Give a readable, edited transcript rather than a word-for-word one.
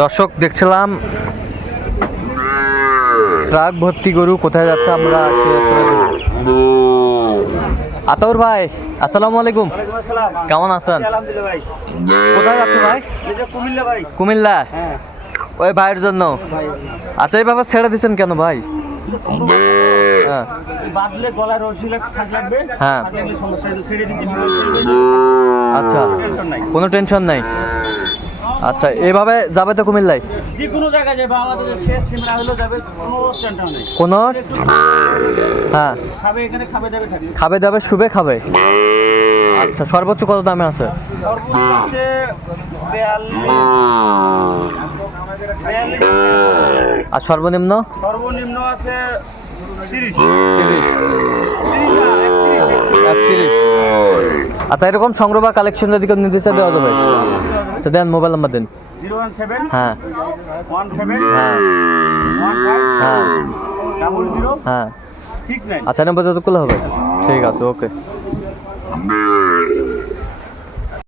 দর্শক দেখছিলাম ট্রাক ভর্তি গরু কোথায় যাচ্ছে আমরা আতর ভাই আসসালামু আলাইকুম, কেমন আছেন? কোথায় যাচ্ছে ভাই? কুমিল্লা। ওই ভাইয়ের জন্য। আচ্ছা এইভাবে ছেড়ে দিচ্ছেন কেন ভাই? হ্যাঁ হ্যাঁ আচ্ছা, কোনো টেনশন নাই। আচ্ছা এভাবে যাবে তো কুমিল্লায়? যে কোনো জায়গায় যাবে, আমাদের শেষ সিমরা হলো যাবে, কোনো টেনশন নেই। কোনো হ্যাঁ খাবে এখানে, খাবে দাবে থাকে, খাবে দাবে শুবে খাবে। আচ্ছা সর্বোচ্চ কত দামে আছে? সর্বোচ্চ হচ্ছে 42। আর সর্বনিম্ন? সর্বনিম্ন আছে 30। 31। আচ্ছা এরকম সংগ্রহ বা কালেকশন যদি কেউ নিতে চায় দেওয়া যাবে? আচ্ছা দেন, মোবাইল নাম্বার দেন। 017 হ্যাঁ 17 হ্যাঁ 15 হ্যাঁ 00 হ্যাঁ 69। আচ্ছা নম্বর যতগুলো হবে। ঠিক আছে, ওকে।